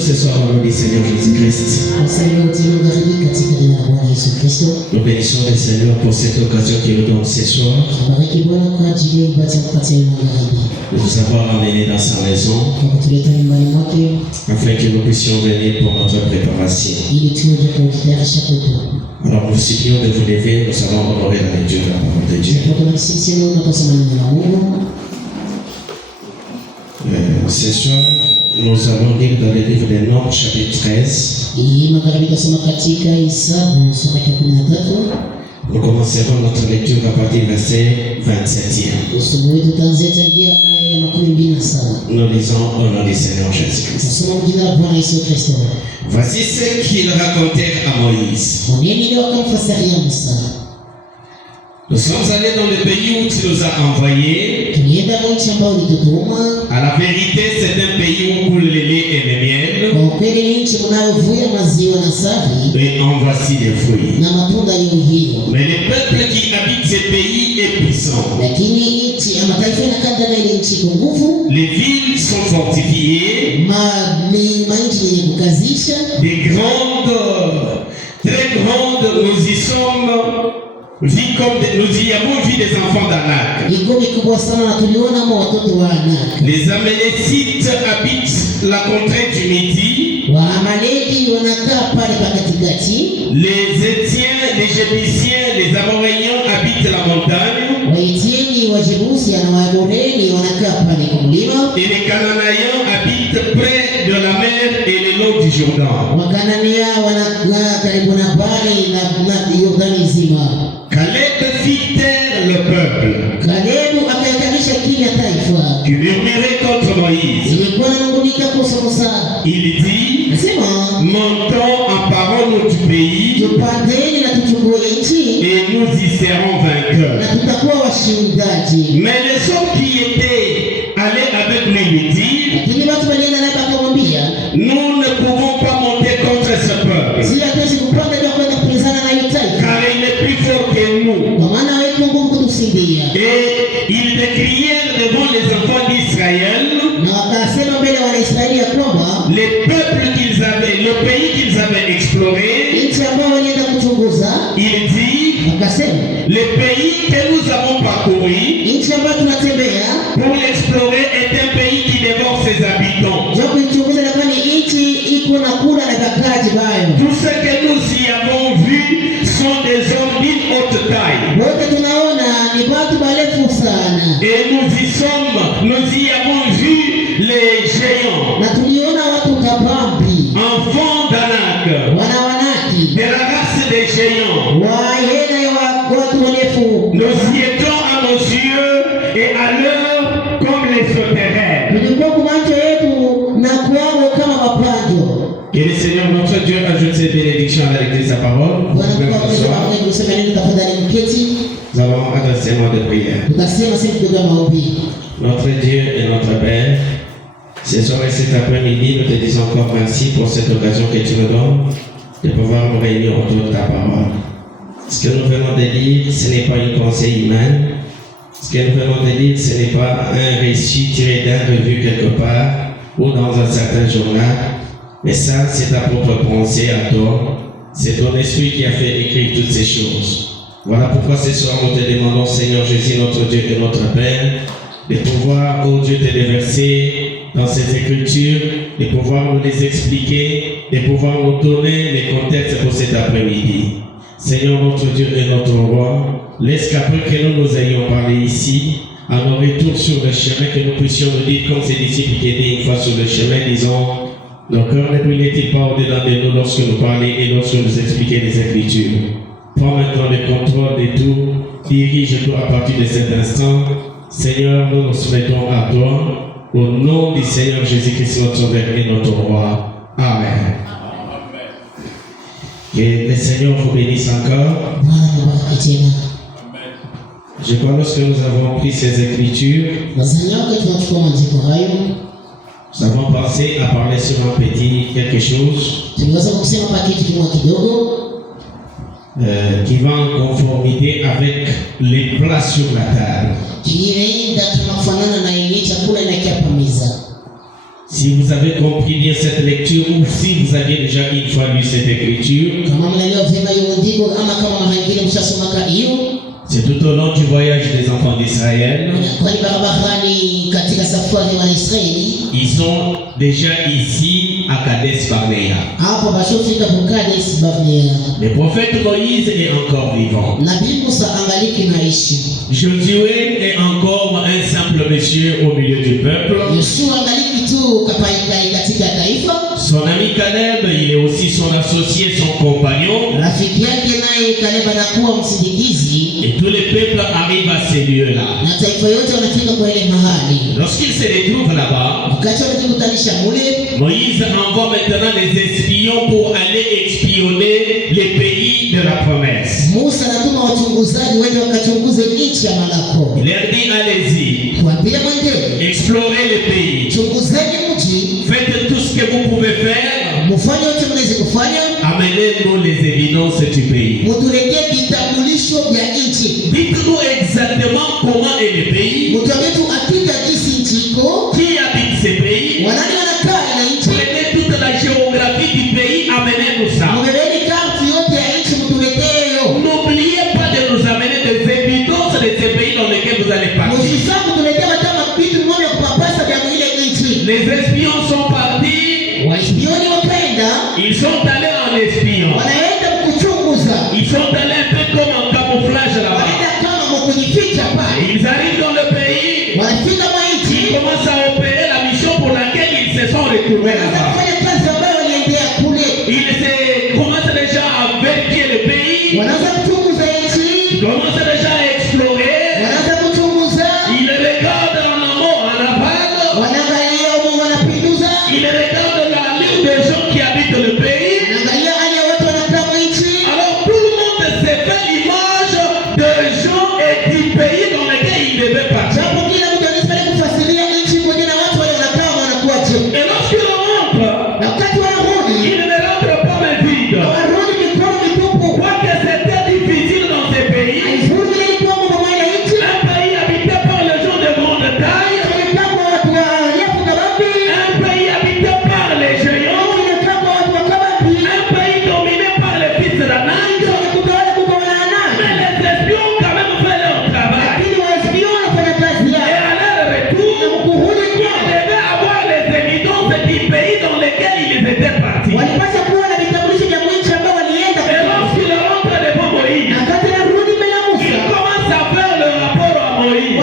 tous ce soir au nom du Seigneur Jésus-Christ. Nous bénissons le Seigneur pour cette occasion qu'il nous donne ce soir. De nous avoir amenés dans sa maison afin que nous puissions venir pour notre préparation. Alors nous supplions de vous lever, nous allons honorer la lecture de la parole de Dieu. Ce soir, nous allons lire dans le livre des Nombres, chapitre 13. Nous commencerons notre lecture à partir du verset 27e. Nous lisons au nom du Seigneur Jésus-Christ. Voici ce qu'ils racontèrent à Moïse. Nous sommes allés dans le pays où tu nous as envoyés. À la vérité, c'est un pays où coule le lait et le miel. Et en voici les fruits. Mais le peuple qui habite ce pays est puissant. Les villes sont fortifiées. Des grandes, très grandes, nous y sommes. Nous y avons vu des enfants d'Anak. Les Amélécites habitent la contrée du Midi. Les Étiens, les Jébusiens, les Amoréens habitent la montagne. Et les Cananéens habitent près de la mer et le long du Jourdain. Caleb fit taire le peuple qui murmurait contre Moïse. Il dit, montons, emparons-nous du pays et nous y serons vainqueurs. Mais les hommes qui étaient allés avec lui lui dirent, nous ne pouvons pas monter contre ce peuple, car il est plus fort que nous. Et ils décrièrent devant les enfants d'Israël les peuples qu'ils avaient, le pays qu'ils avaient exploré. Il dit, le pays que nous avons parcouru pour l'explorer est un pays qui dévore ses habitants. Tout ce que nous y avons vu sont des hommes d'une haute taille. Et nous y avons vu les géants, enfants d'Anak, de la race des géants. Nous y étions à nos yeux et à l'heure comme les sauterelles. Que le Seigneur notre Dieu ajoute ses bénédictions à la lecture de sa parole. Nous allons adresser un mot de prière. Notre Dieu et notre Père, ce soir et cet après-midi, nous te disons encore merci pour cette occasion que tu nous donnes de pouvoir nous réunir autour de ta parole. Ce que nous venons de lire, ce n'est pas une pensée humaine. Ce que nous venons de lire, ce n'est pas un récit tiré d'un revue quelque part ou dans un certain journal. Mais ça, c'est ta propre pensée à toi. C'est ton esprit qui a fait écrire toutes ces choses. Voilà pourquoi ce soir, nous te demandons, Seigneur Jésus, notre Dieu et notre Père, de pouvoir, oh Dieu, te déverser dans ces écritures, de pouvoir nous les expliquer, de pouvoir nous donner les contextes pour cet après-midi. Seigneur, notre Dieu et notre Roi, laisse qu'après que nous ayons parlé ici, à nos retours sur le chemin, que nous puissions nous dire comme ces disciples qui étaient une fois sur le chemin, disons, nos cœurs ne brûlaient-ils pas au-dedans de nous lorsque nous parlions et lorsque nous expliquions les Écritures. Prends maintenant le contrôle de tout, dirige tout à partir de cet instant. Seigneur, nous nous soumettons à toi, au nom du Seigneur Jésus-Christ, notre Sauveur et notre Roi. Amen. Que le Seigneur vous bénisse encore. Je crois que lorsque nous avons pris ces Écritures, nous avons pensé à parler sur un petit quelque chose qui va en conformité avec les plats sur la table. Si vous avez compris bien cette lecture ou si vous aviez déjà une fois lu cette écriture, c'est tout au long du voyage des enfants d'Israël. Ils sont déjà ici à Kadesh Barnea. Le prophète Moïse est encore vivant. Josué est encore un simple monsieur au milieu du peuple. Son ami Caleb, il est aussi son associé, son compagnon. Et tous les peuples arrivent à ces lieux-là. Lorsqu'ils se retrouvent là-bas, Moïse envoie maintenant des espions pour aller espionner les pays de la promesse. Il leur dit, allez-y, explorez les pays. Faites tout ce que vous pouvez faire. Amenez-nous les évidences du pays. Dites-nous exactement comment est le pays. Qui habite ces pays? Prenez toute la géographie du pays. Amenez-nous ça. N'oubliez pas de nous amener des évidences de ces pays dans lesquels vous allez partir. Les espions sont partis. Ils sont allés en espion. Ils sont allés un peu comme en camouflage là-bas. Ils arrivent dans le pays. Ils commencent à opérer la mission pour laquelle ils se sont retrouvés là-bas. Ils commencent déjà à vérifier le pays. Ils commencent déjà à explorer. Ils regardent en amont, en aval. Ils regardent la liste des gens qui habitent le pays. Alors tout le monde se fait l'image de gens et du pays dans lequel ils devaient partir. Et lorsqu'ils rentrent, ils ne rentrent pas main vide. Quoique c'était difficile dans ces pays, un pays habité par les gens de grande taille, un pays habité par les géants, un pays dominé par les fils d'Anak. Mais les espions quand même fait leur travail. Et à leur retour, ils devaient avoir les évidences du pays dans lequel ils étaient partis. Et lorsqu'ils rentrent devant Moïse, ils commencent à faire le rapport à Moïse.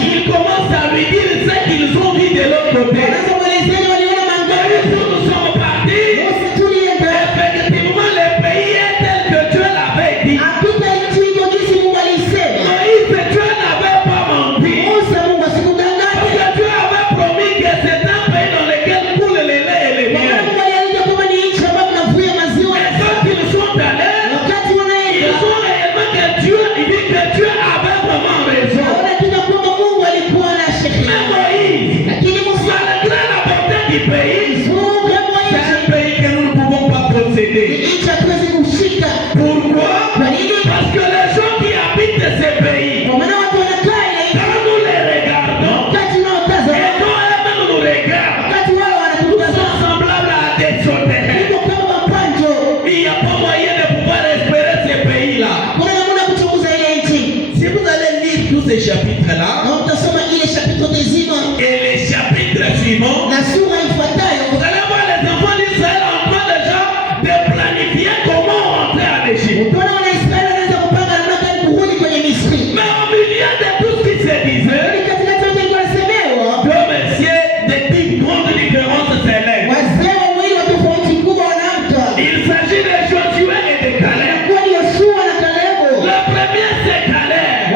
Ils commencent à lui dire ce qu'ils ont dit de l'autre côté. Moïse, nous sommes partis. Effectivement, le pays est tel que Dieu l'avait dit. Moïse, Dieu n'avait pas menti. Parce que Dieu avait promis que c'est un pays dans lequel coule le lait et le miel. Et quand ils sont allés, ils ont réellement que Dieu, il dit que Dieu avait vraiment raison. Mais Moïse, malgré la beauté du pays, c'est un pays que nous ne pouvons pas posséder. Pourquoi? Parce que les gens qui habitent ces pays, quand nous les regardons, et quand eux-mêmes nous regardent, nous sommes semblables à des sauterelles. Il n'y a pas moyen de pouvoir espérer ces pays-là. Si vous allez lire tous ces chapitres-là, et les chapitres suivants, vous allez voir les enfants d'Israël en train déjà de planifier comment rentrer en Égypte. Mais au milieu de tout ce qui se disait, deux messieurs de petites grandes différences s'élèvent. Il s'agit de Josué et de Caleb. Le premier c'est Caleb.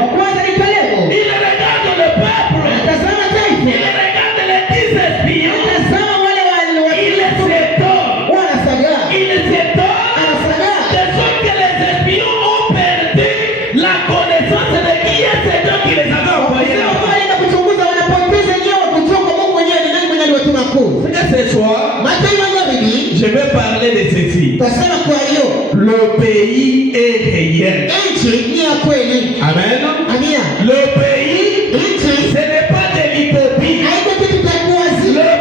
Il regarde le peuple. Il regarde les 10 espions. Il s'étonne de ce que les espions ont perdu la connaissance de qui est ce Dieu qui les avait envoyés là-bas. Et ce soir, je vais parler de ceci. Le pays est réel. Amen. Le pays, ce n'est pas de l'utopie. Le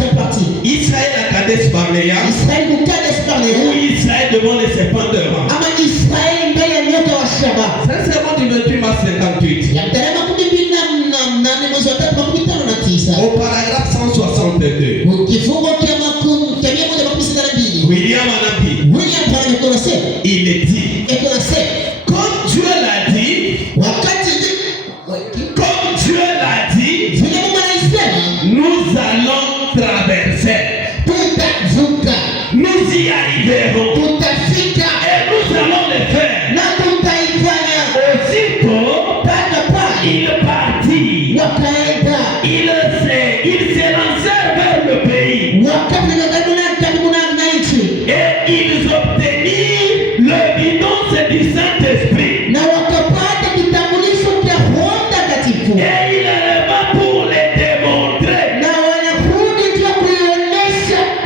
c'est parti. Israël à Kadesh Barnea. Israël ou Kadesh Barnea. Ou Israël devant les serpents de Ram. Ama Israël mbele ya nyoka wa shaba. Sincèrement du 28 mars 58. Ya tarehe 28 mwezi wa 3 59. Au paragraphe 162. Kifungo cha 162. William Anapi. William Anapi il est dit. Comme Dieu l'a dit. Comme Dieu l'a dit. Nous allons traverser. Nous y arriverons. Et nous allons le faire. Aussitôt, il partit. Il s'est lancé vers le pays. Et ils obtenirent l'évidence du Saint-Esprit. Et il arriva pour les démontrer.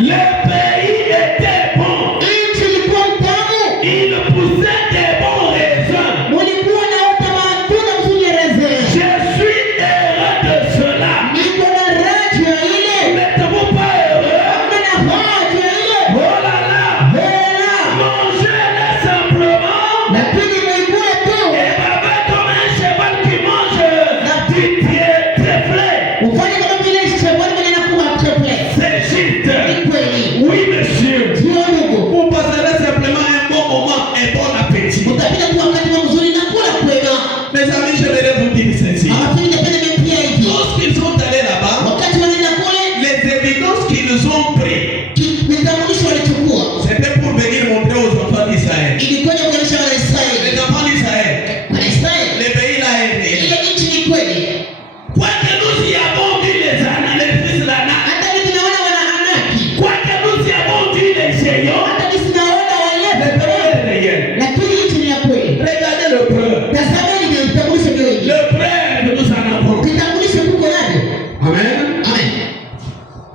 Le pays était bon. Il poussait des bons raisins. Je suis heureux de cela. N'êtes-vous pas heureux? Oh là là. Mangez-les simplement. Et bavez comme un cheval qui mange du très frais. C'est juste. Oui, monsieur. Vous passerez simplement un bon moment, un bon appétit. Mes amis, je voudrais vous dire ceci. Lorsqu'ils sont allés là-bas, les évidences qu'ils ont pris, c'était pour venir montrer aux enfants d'Israël. Les enfants d'Israël, le pays là est réel. Quoique nous y avons vu les fils d'Anak, quoique nous y avons vu les géants, le pays est réel. Regardez le preuve. Le preuve, nous en avons. Amen.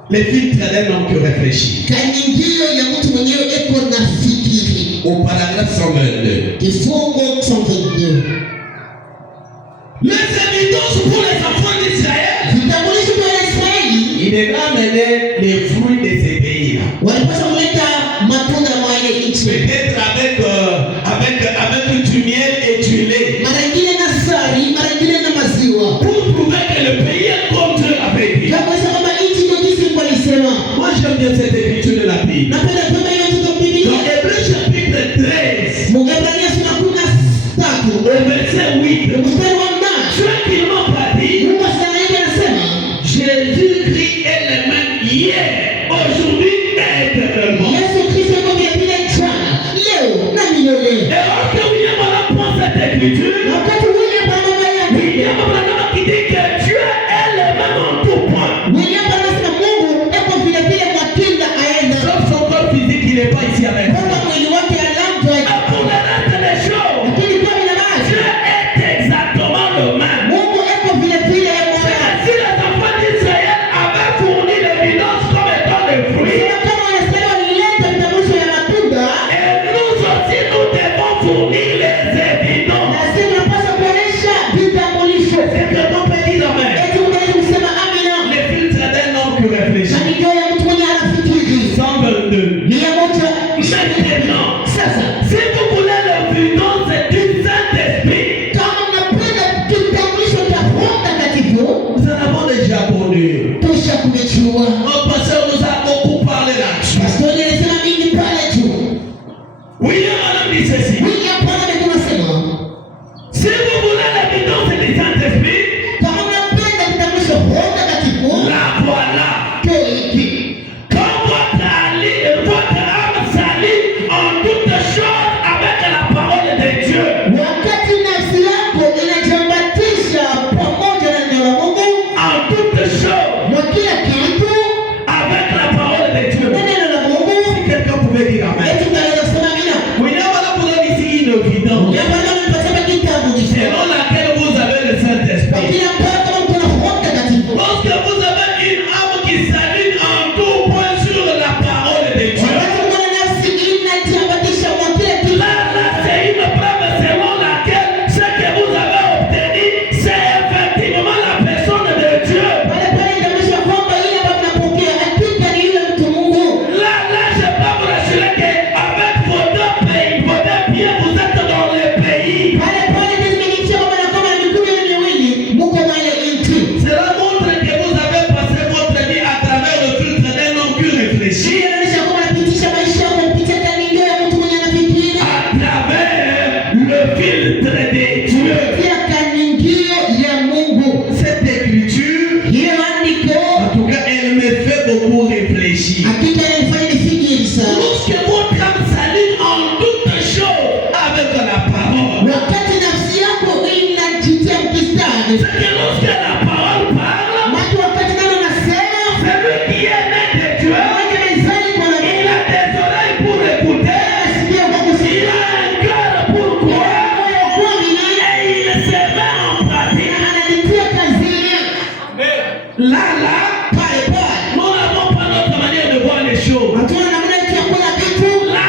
Les filtres d'un homme qui réfléchit. Au paragraphe 122. Les évidences pour les enfants d'Israël. Il devra amener les fruits de ces pays-là. Peut-être avec du miel et du lait. Pour prouver que le pays est comme Dieu l'avait dit. Moi j'aime bien cette écriture de la Bible. Dans Hébreux chapitre 13, au verset 8, tranquillement pas dit, Jésus-Christ est le même hier, aujourd'hui et éternellement. Et alors que William apprend cette écriture, William qui dit que Dieu est le même en tout point. Sauf son corps physique, il n'est pas ici avec nous. Et pour le reste des choses, Dieu est exactement le même. Si les enfants d'Israël avaient fourni l'évidence comme étant des fruits, et nous aussi nous devons fournir les évidences. C'est que ton petit beaucoup réfléchir. Hakika yanifanya nifikiri sana. Lorsque votre âme s'aligne en toutes choses avec la parole. Wakati nafsi yako inajitia mkistari. C'est que lorsque la parole parle, Maana wakati neno nasema, celui qui est né de Dieu, mwenye mezani kwa nabii, il a des oreilles pour écouter, asikia kwa il kusikia, a un cœur pour croire, moyo wa kuamini, et il se met en pratique. na analitia kazini. Là, Pale pale. nous n'avons pas notre manière de voir les choses. Hatuna namna yetu ya kuona vitu. Là,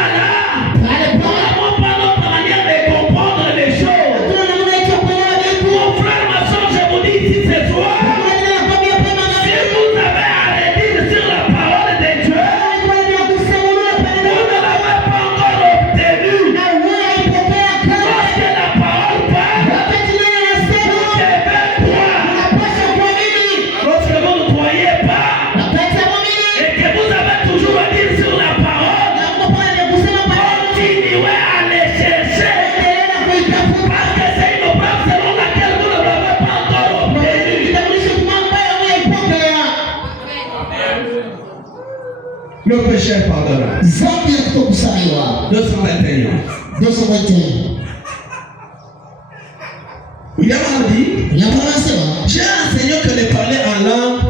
Pale nous pale. n'avons pas notre manière de comprendre les choses. Hatuna namna yetu ya kuona vitu. Mon frère, ma soeur, je vous dis ici ce soir, Hakuna neno la kwambia pema na si vous avez à redire sur la parole de Dieu, kwa neno la kusema unaona pale vous ne l'avez pas encore obtenu. na wewe haipokea kama Lorsque la parole parle, wakati neno nasema vous devez croire. unapaswa kuamini. Lorsque vous ne croyez pas Wakati amini et que vous avez toujours à dire sur la parole, na uko pale ya kusema pale continuez à les chercher. endelea na kuitafuta. Parce que c'est une preuve selon laquelle vous ne l'avez pas encore obtenu. Kitambulisho kama ambayo unaipokea. Le péché est pardonné. Dhambi ya kutokusamehewa. 221. Ndio William a dit, Yapo anasema j'ai enseigné que le parler en langue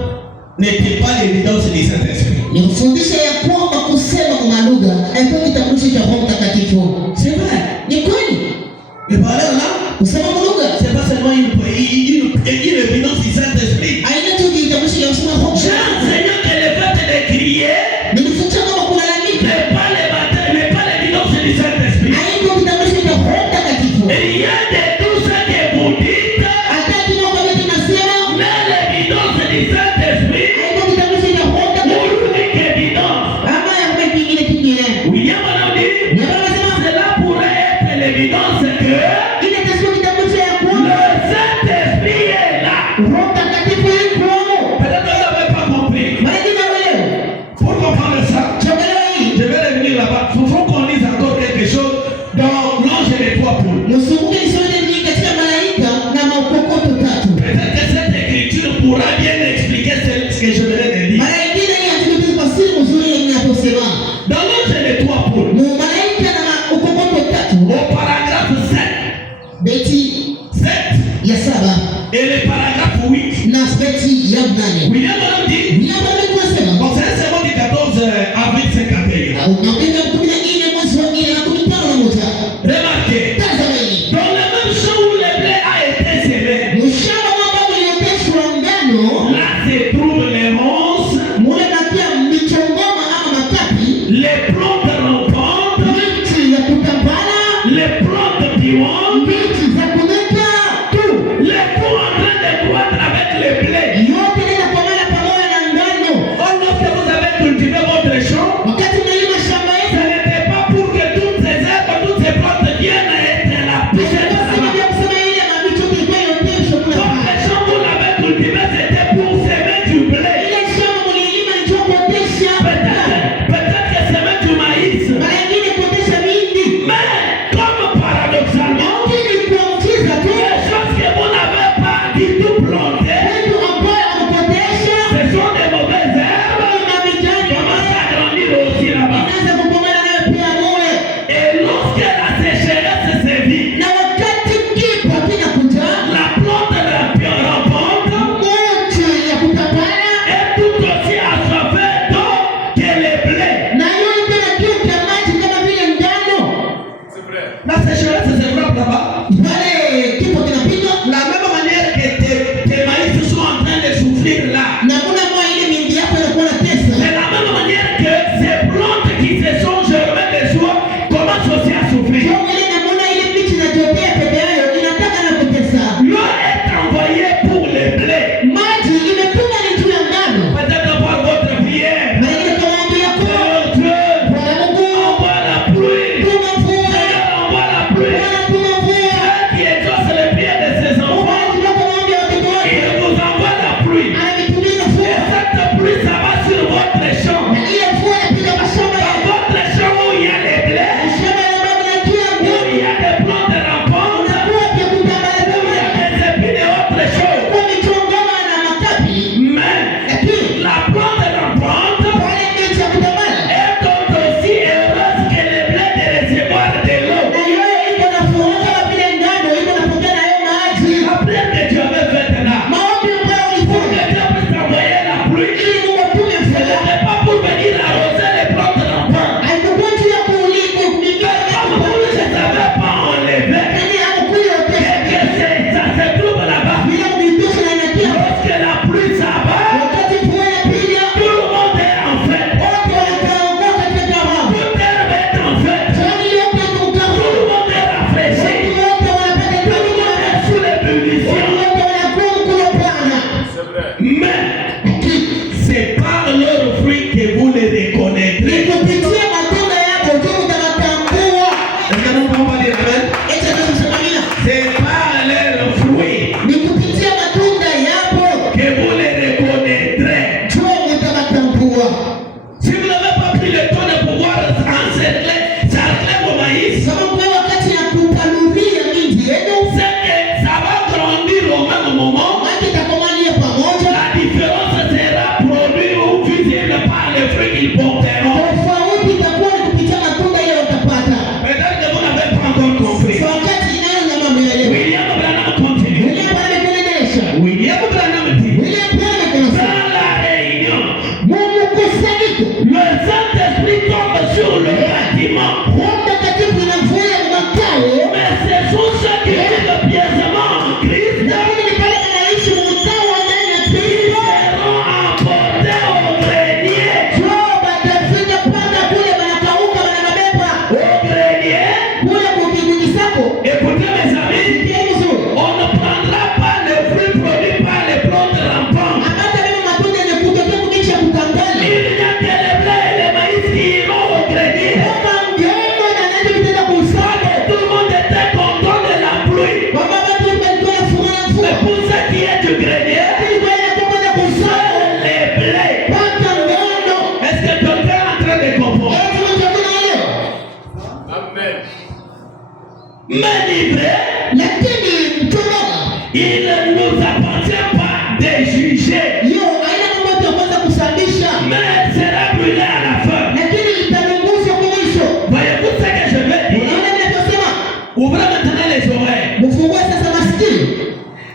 n'était pas l'évidence du Saint-Esprit. nikufundisha ya kwamba kusema kwa lugha haikuwa kitambulisho cha Roho Mtakatifu. C'est vrai. Ni kweli. Le parler en langue, Kusema kwa lugha c'est pas seulement une évidence du Saint-Esprit. haina tu kitambulisho cha kusema Roho J'ai Mtakatifu. enseigné que le fait de crier Nilifundisha kama kulalamika n'est pas l'évidence du Saint-Esprit. haiko kitambulisho cha Roho Mtakatifu. Rien de tout ce que vous dites Hata kama kwa vitu nasema n'est l'évidence du Saint-Esprit haiko kitambulisho cha Roho ou Mtakatifu. l'unique évidence. Ama ya kwa kingine kingine. William a dit, Yapo anasema cela pourrait être l'évidence que ile tasema kitambulisho ya le kwamba Saint-Esprit est là. Roho Mtakatifu yuko. Peut-être que vous n'avez pas compris. Mara nyingi leo Pour comprendre ça, chakelewa hii je vais revenir là-bas. Il faut qu'on lise encore quelque chose dans l'ange des trois poules. msunguke isome ni katika malaika na makokoto tatu. Peut-être que cette écriture pourra bien expliquer ce que je venais de dire. Mara nyingine hii hatukuti kwa siri mzuri yenye aposema. Dans l'ange des trois poules, Mu malaika na makokoto tatu. au paragraphe 7, Beti 7 ya 7 et le paragraphe 8, na beti ya 8. William a dit, Ni hapa ndio tunasema. bon, c'est un sermon du 14 avril 51. Au naomba 14 mwezi wa 4 na 15 Remarquez, Tazama hii. dans le même champ où le blé a été semé, Mshamba ambao ulioteshwa ngano, là se trouvent les ronces, mule na pia michongoma ama makapi, qu'ils porteront. Tofauti itakuwa ni kupitia matunda ile watapata. Peut-être que vous n'avez pas encore compris. Wakati inayo na mambo yale. William Branham continue. William Branham anaendelea. William Branham dit, William Branham anasema dans la réunion, Mungu kusanyiko. le Saint-Esprit tombe sur le bâtiment. Roho Mtakatifu inavuya makao. Mais ce sont ceux qui vivent pieusement en Christ Lakini ni pale anaishi mkao wa ndani ya qui Kristo. seront emportés au grenier. Wao batafika mpaka kule banakauka banabeba. Au grenier, Kule kukigundi sako. écoutez mes amis, Sikia mzuri. on ne prendra pas le fruit produit par les plantes rampantes. Hata mimi matunda yenye kutokea kumisha kukangana. Il n'y a que les blés et les maïs qui iront au grenier. Kama mgemo na nani kitenda kusaka. Tout le monde était content de la pluie. Baba watu walikuwa na furaha Mais mfua. pour ce qui est du grenier, Lakini kwa ile kwa kwenda kusaka. seuls les blés. Paka ngano. Est-ce que quelqu'un est en train de comprendre? Eti mtu anaelewa. Mais livré, Lakini mchungaji. il ne nous appartient pas de juger, Yo, haina mambo ya kwanza kusababisha. mais elle sera brûlée à la fin. Lakini itamunguzwa kwa mwisho. Voyez-vous ce que je veux dire? Unaona ninavyosema? Ouvrez maintenant les oreilles. Mfungue sasa masikio.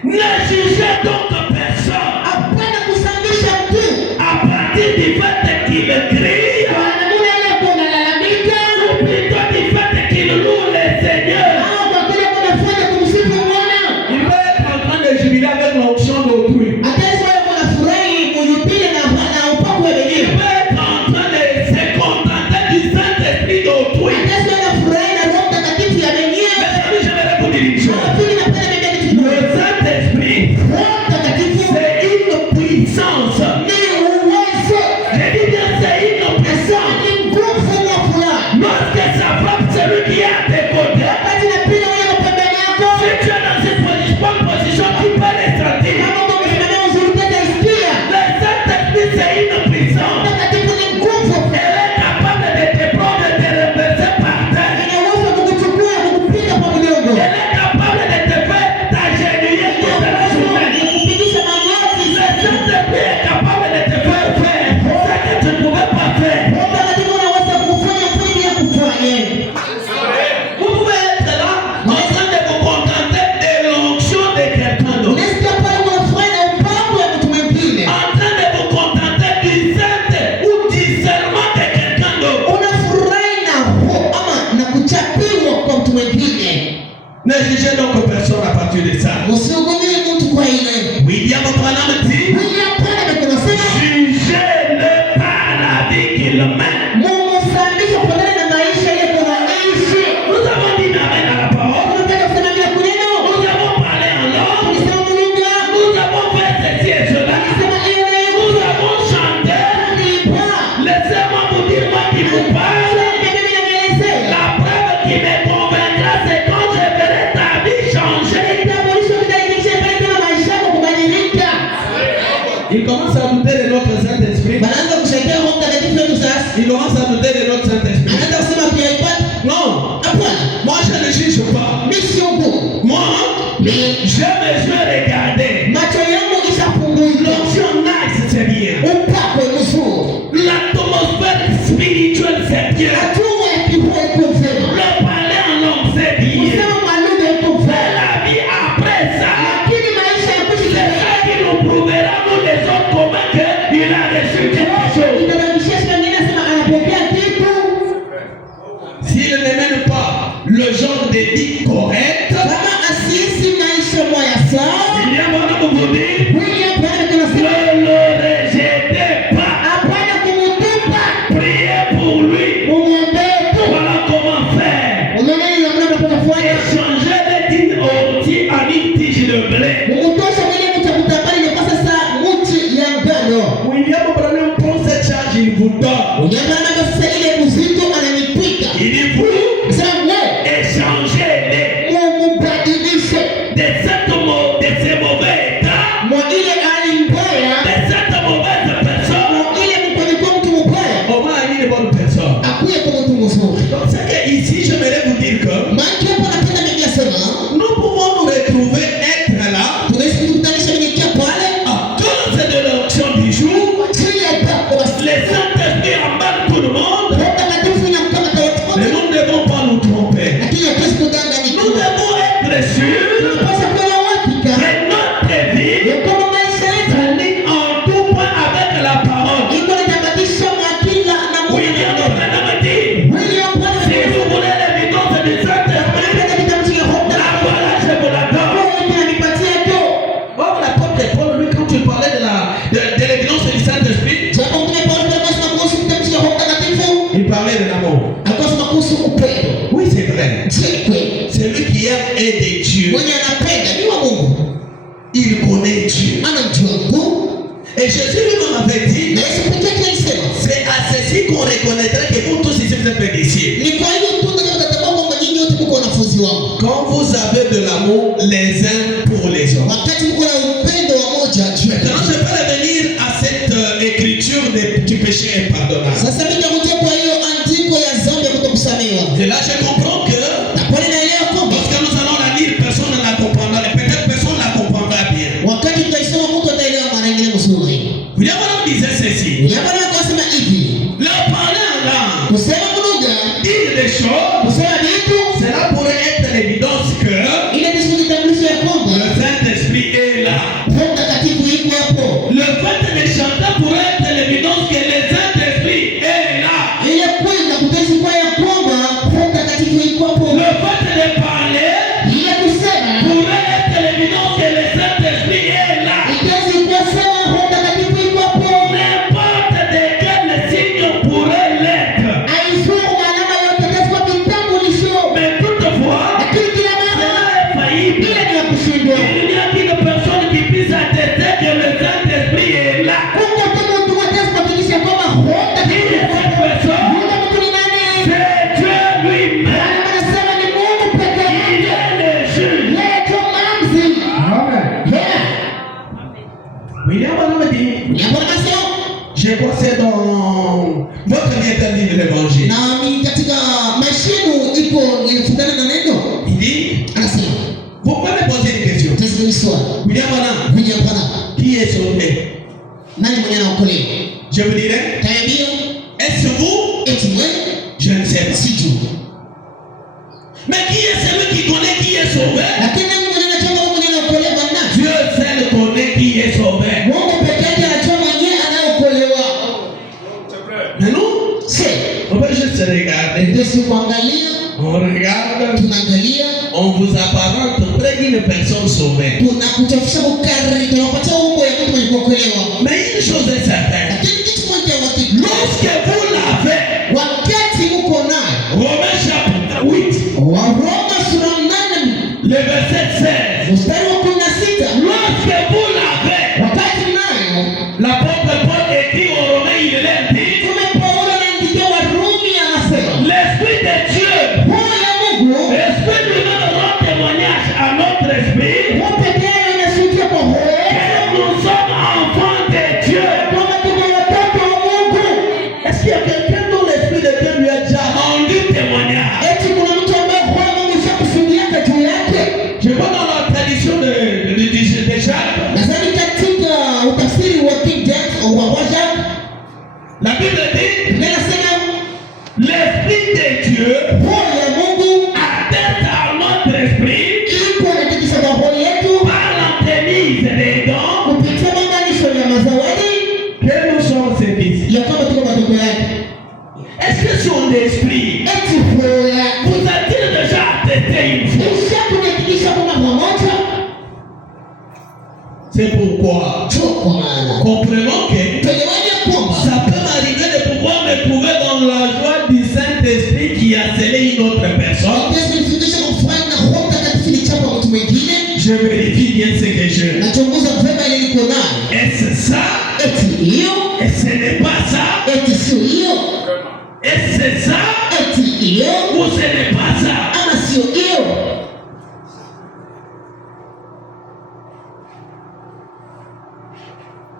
Ne jugez donc personne Hapana kusababisha mtu. à partir du fait qu'il crie, Kwa namna ile kuna lalamika. ou plutôt du fait qu'il loue le Seigneur. Au kwa kile kunafanya kumsifu Bwana. Il peut être en train de jubiler avec l'onction d'autrui. Hata hizo wewe unafurahi kujipile na upako wa Il wengine. peut être en train de se contenter du Saint-Esprit d'autrui. Hata hizo unafurahi na Roho Mtakatifu ya wenyewe. Mes amis, j'aimerais vous dire une chose. Rafiki napenda mimi kitu Le kimoja. Saint-Esprit, Roho Mtakatifu c'est une puissance. ni uwezo. Je dis bien, c'est une puissance. Ni nguvu na furaha. Lorsque ça frappe celui qui est à tes côtés, Wakati napiga wewe pembeni yako. si tu es dans cette position, tu peux les sentir. Kama Mungu amesimamia uzuri utaisikia. Le Saint-Esprit, c'est une puissance. Mtakatifu ni nguvu. Elle est capable de te prendre et de te renverser par terre. Ina uwezo wa kukuchukua na kukupiga kwa mgongo. Elle est capable de te faire t'agenouiller toute la journée. Ni kupigisha magoti. Le Saint-Esprit est capable de te faire faire ce que tu ne pouvais pas faire. Roho Mtakatifu anaweza kufanya kile bila kufanya. Vous pouvez être là en train de vous contenter de l'onction de quelqu'un d'autre. Unasikia pale unafurahi na upako wa mtu mwingine. En train de vous contenter du saint ou du serment de quelqu'un d'autre. Unafurahi na roho ama na kuchapiwa kwa mtu mwingine. Ne jugez donc personne à partir de ça. Usihukumie mtu kwa ile. William Branham dit, William Branham anasema jugez-le par la vie qu'il mène. Mungu sababisha kutokana na maisha ile kwa naishi. Nous avons dit amen à la parole. Tunataka kusema bila kuneno. Nous avons parlé en langue. Tulisema Mungu. Nous avons fait ceci et cela. Tulisema ile na hiyo. Nous avons chanté. Tulipa. Laissez-moi vous dire, moi qui vous parle. Mimi naelezea. La preuve qui me convaincra, c'est quand je verrai ta vie changer. Kitambulisho kitaingia pale kama maisha yako kubadilika. Il commence à douter de notre Saint-Esprit. Banaanza kushakia Roho Mtakatifu wetu sasa. Il commence à douter de notre Saint-Esprit. Anaanza kusema pia ipate. Non, Hapana. moi je ne juge pas. Mimi sio hukumu. Moi, je me suis regardé. Macho yangu ishapunguka. L'onction nice, c'est bien. Upako mzuri. L'atmosphère spirituelle, c'est bien. Hatua ya kiroho iko vyema. Le parler en langue, c'est bien. Kusema malugha iko Mais vyema. la vie après ça, Lakini maisha ya c'est kuishi ça qui nous prouvera, nous les autres, comment qu'il a reçu quelque chose. itabakishia siku nyingine sema anapokea kitu. S'il ne mène pas le genre de vie correct, Kama asiishi maisha moya sawa. William Branham vous dit, William Branham anasema ne le rejetez pas. hapana kumtupa. Priez pour lui. Umwombee tu. Voilà comment faire. Unaona ni namna unapaswa kufanya. Échanger les dînes ôtis en une tige de blé. Mkutosha mwenye mtu akutabali ni kwa sasa mti ya ngano. William Branham prend cette charge, il vous donne. William Branham sasa ile mzito ananipika. Il dit vous, Sema wewe échangez-les mubadilishe de ces mauvais états, mwa ile hali mbaya. de cette mauvaise personne. Mwa ile mkwalikuwa mtu mbaya. Au moins, il est une bonne personne. Akuye kwa mtu mzuri. Donc, c'est que ici, j'aimerais vous dire que Maki hapo napenda mimi nasema nous pouvons nous retrouver être là. tunaweza kukutanisha mwenye kia pale. À cause de l'onction du jour, Chini ya upako wa les Saint-Esprit en de l'amour. Akasema kuhusu upendo. Oui, c'est vrai. Je kweli? Celui qui aime est de Dieu. Mwenye anapenda ni wa Mungu. Il connaît Dieu. Anamjua Mungu. Et Jésus lui-même avait dit, Na Yesu pekee yake alisema, c'est à ceci qu'on reconnaîtra que vous tous ici vous êtes mes disciples. ni kwa hiyo tu ndio tutatambua kwamba nyinyi wote mko wanafunzi wangu. Quand vous avez de l'amour les uns pour les autres. Wakati mko na upendo wa moja juu ya Maintenant, je vais revenir à cette écriture du péché impardonnable. sasa mimi nakuja kwa hiyo andiko ya dhambi ya kutokusamehewa. Et là, je comprends que Na pale naelewa kwamba lorsque nous allons la lire, personne ne la comprendra. Peut-être personne ne la comprendra bien. wakati tutaisoma mtu ataelewa mara nyingine mzuri. William Branham disait ceci. Jambo la kusema hivi. Le parler en langue, Kusema lugha, dire des choses, kusema vitu, cela pourrait être l'évidence que ile ni kitambulisho ya kwamba le Saint-Esprit est là. Roho Mtakatifu yuko hapo. Le fait de chanter pourrait être l'évidence que le Saint-Esprit est là. Ile kwenda kutaishi kwa ya kwamba Roho Mtakatifu yuko hapo. Le fait de parler Ile kusema pourrait être l'évidence que le Saint-Esprit est là. itazi kwa sema Roho Mtakatifu yuko hapo. N'importe de quel signe pourrait l'être. Aizuru alama yote kwa vitambulisho. Mais toutefois, Lakini kila cela mara est faillible. ile ni ya kushindwa. Il n'y a qu'une personne qui puisse attester que le Saint-Esprit est là. Mungu kama mtu ataweza kuhakikisha kwamba Roho Qui Mtakatifu est cette personne? yule mtu ni nani? C'est Dieu lui-même. Anasema ni Mungu pekee Il yake. est le juge. Yeye ndio maamuzi. Amen. Yeah. William Branham dit, Jambo la masio. je crois que c'est dans votre bien livre de l'Évangile. Na ni katika maisha yenu iko inafuatana na neno. Il dit, Anasema, vous pouvez me poser une question. tazama swali. William Branham, William Branham. qui est sauvé? Nani mwenye anaokolewa? Je vous dirais, Taambia est-ce vous? eti wewe Je ne sais pas. sijui. Mais qui est celui qui connaît qui est sauvé? Lakini nani mwenye anajua wewe mwenye anaokolewa nani? Dieu seul connaît qui est sauvé. Mungu pekee yake anajua mwenye anaokolewa. Mais nous, C'est on va juste regarder. ndio kuangalia, On regarde, tunaangalia, on vous apparente près d'une personne sauvée. tunakuchafisha ukari, tunakupatia umbo ya mtu mwenye kuokolewa. Mais une chose est certaine. Lakini kitu moja wakati Lorsque vous l'avez, wakati uko nayo Romains chapitre 8, Waroma sura 8 le verset 16. mstari wa 16. Lorsque vous l'avez, Wakati nayo l'apôtre Paul écrit aux Romains, il leur dit, Mtume Paulo anaandikia Warumi anasema, l'Esprit de Dieu, Roho ya Mungu, l'Esprit lui-même rend témoignage à notre esprit Roho pekee yake inasikia kwa roho que yetu nous sommes enfants de Dieu. kwamba tuko watoto wa Mungu. Est-ce qu'il y a quelqu'un dont l'Esprit de Dieu lui a déjà rendu témoignage? Eti kuna mtu ambaye Roho ya Mungu ishakusudia juu yake. Je vois dans la tradition de Jacques, Nadhani katika utafsiri wa King James au wa Jacques, la Bible dit, inasema l'Esprit de Dieu Roho ya Mungu atteste à notre esprit iko inatikisa kwa roho yetu par l'entremise des dons kupitia maunganisho ya mazawadi que nous sommes ses fils. ya kwamba tuko watoto yake. Est-ce que son esprit Eti roho ya vous a-t-il déjà attesté une fois? kisha kunatikisa kwa mara moja. C'est pourquoi Kwa maana comprenons que tuelewane ya kwamba ça peut m'arriver de pouvoir me trouver dans la joie du Saint-Esprit qui a scellé une autre personne. Yesu alifundisha kufanya na Roho Mtakatifu ni chapa mtu mwingine. Je vérifie bien ce que je. Nachunguza vema ile niko nayo. Est-ce ça? Eti hiyo, Et ce n'est pas ça? eti sio hiyo, Est-ce c'est ça? eti hiyo, Ou ce n'est pas ça? ama sio hiyo.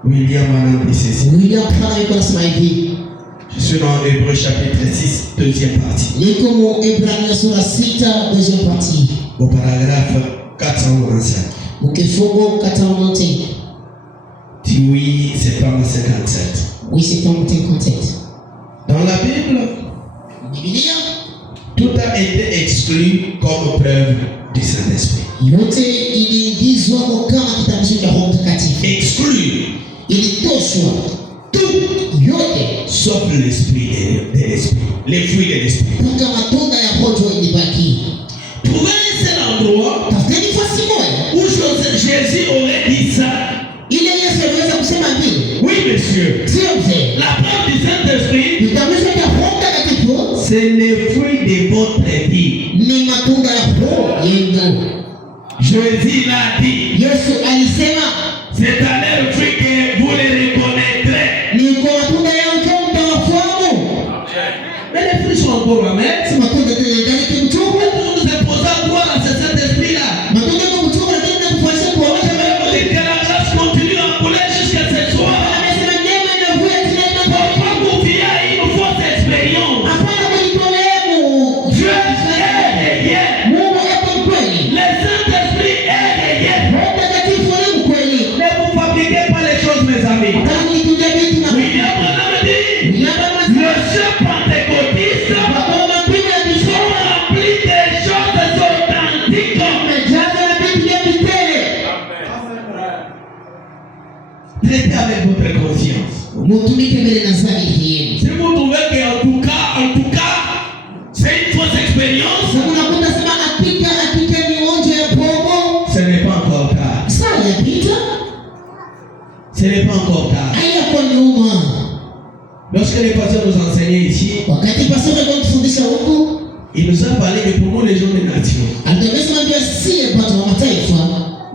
William Branham dit ceci. William Branham yuko anasema hivi. Je suis dans Hébreux chapitre 6, deuxième partie. Niko mu Ibrania sura 6 deuxième partie. Au paragraphe 495. Ukifungo 495. Dis oui, c'est pas 57. Oui, c'est en 57. Dans la Bible, Biblia tout a été exclu comme preuve du Saint-Esprit. yote iliingizwa kama kitambulisho cha Roho Mtakatifu. Exclu. Ilitoshwa tu yote Sauf l'esprit de l'esprit. Les fruits de l'esprit. mpaka matunda ya roho ilibaki. Trouvez un seul endroit Tafuteni nafasi moja où Jésus aurait dit ça. ile Yesu aliweza kusema hivi. Oui, monsieur. Sio mzee. La preuve du Saint-Esprit Kitambulisho cha Roho Mtakatifu c'est le fruit de votre vie. Ni matunda ya roho yenu. Jésus l'a dit. Yesu alisema, c'est à leur fruit que vous les reconnaîtrez. Ni kwa matunda yao tu mtawafahamu. Mais les fruits sont encore amen. Si matunda tena ndani kimchungu. Nous nous imposons à croire à ce Saint-Esprit-là. Matunda ya kumchungu na tena kufanya kwa watu. Que la grâce continue à couler jusqu'à ce soir. Amesema neema inavuja tena Pour pas vous fier à une fausse expérience. hapana kujitolea mu. Dieu est réel. Mungu yuko mkweli. Le Saint-Esprit est réel. Roho Mtakatifu ni mkweli. Ne vous fabriquez pas les choses, mes amis. Kama mlitunja vitu na William Branham dit, Yaba le chef pentecôtiste Baba mapinga ya sont bishofa. remplis des choses authentiques. Mejaza na vitu vya vitele. Traitez avec votre conscience. Mutumike mbele na sahihi yenu. Si vous trouvez qu'en tout cas, c'est une fausse expérience, Sasa unakuta sema hakika ni onjo ya pombo. ce n'est pas encore tard. Saa ya pita. Ce n'est pas encore tard. Haya kwa nyuma. Lorsque les pasteurs nous enseignaient ici, Wakati pastor alikuwa akifundisha huku, il nous a parlé que pour nous les gens des nations, alisema ndio si watu wa mataifa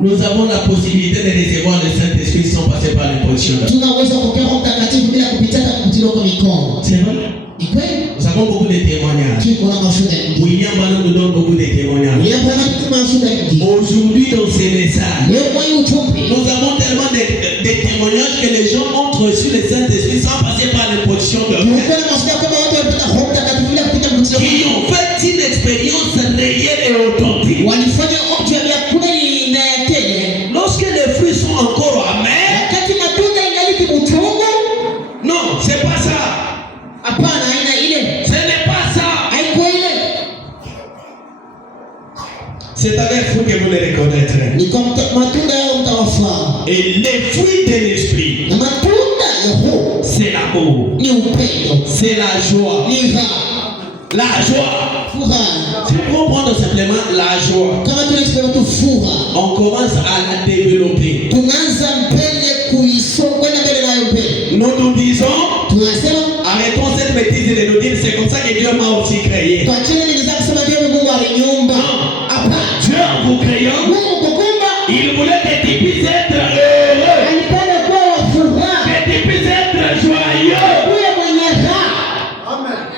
nous avons la possibilité de recevoir le Saint-Esprit sans passer par l'imposition. tunaweza kupokea Roho Mtakatifu bila kupita kutiliwa kwa mikono. C'est vrai. Ni kweli? Nous avons beaucoup de témoignages. Tuko na mashuhuda mengi. William Branham nous donne beaucoup de témoignages. Leo kuna mashuhuda mengi. Aujourd'hui, dans ces messages, Leo kwa hiyo ujumbe nous avons tellement de témoignages que les gens ont reçu le Saint-Esprit sans passer par l'imposition de tulikuwa main. na mashuhuda kama watu walipata Roho Mtakatifu bila kupita kutiliwa. Qui ont fait une expérience réelle et authentique. Walifanya onjo ya kweli na ya tele. Lorsque les fruits sont encore amers, Wakati matunda ingali kibuchungu, non, c'est pas ça. hapana aina ile. Ce n'est pas ça. Haiko ile. C'est avec vous que vous les reconnaîtrez. Ni kwa matunda yao mtawafahamu. Et les fruits de l'esprit, Na matunda ya Roho c'est l'amour, ni upendo, c'est la joie. ni raha, La joie. furaha. Si nous prendre simplement la joie, Kama tunasema tu furaha, on commence à la développer. tunaanza mbele kwenda mbele nayo mbele. Nous disons, Tunasema arrêtons cette bêtise de nous dire, c'est comme ça que Dieu m'a aussi créé. tuachane niliza kusema Dieu Mungu alinyumba. Hapana. Dieu en vous créant, Mungu kukumba il voulait que tu puisses être heureux, alipenda kuwa wa furaha, que tu puisses être joyeux. kuwa mwenye raha.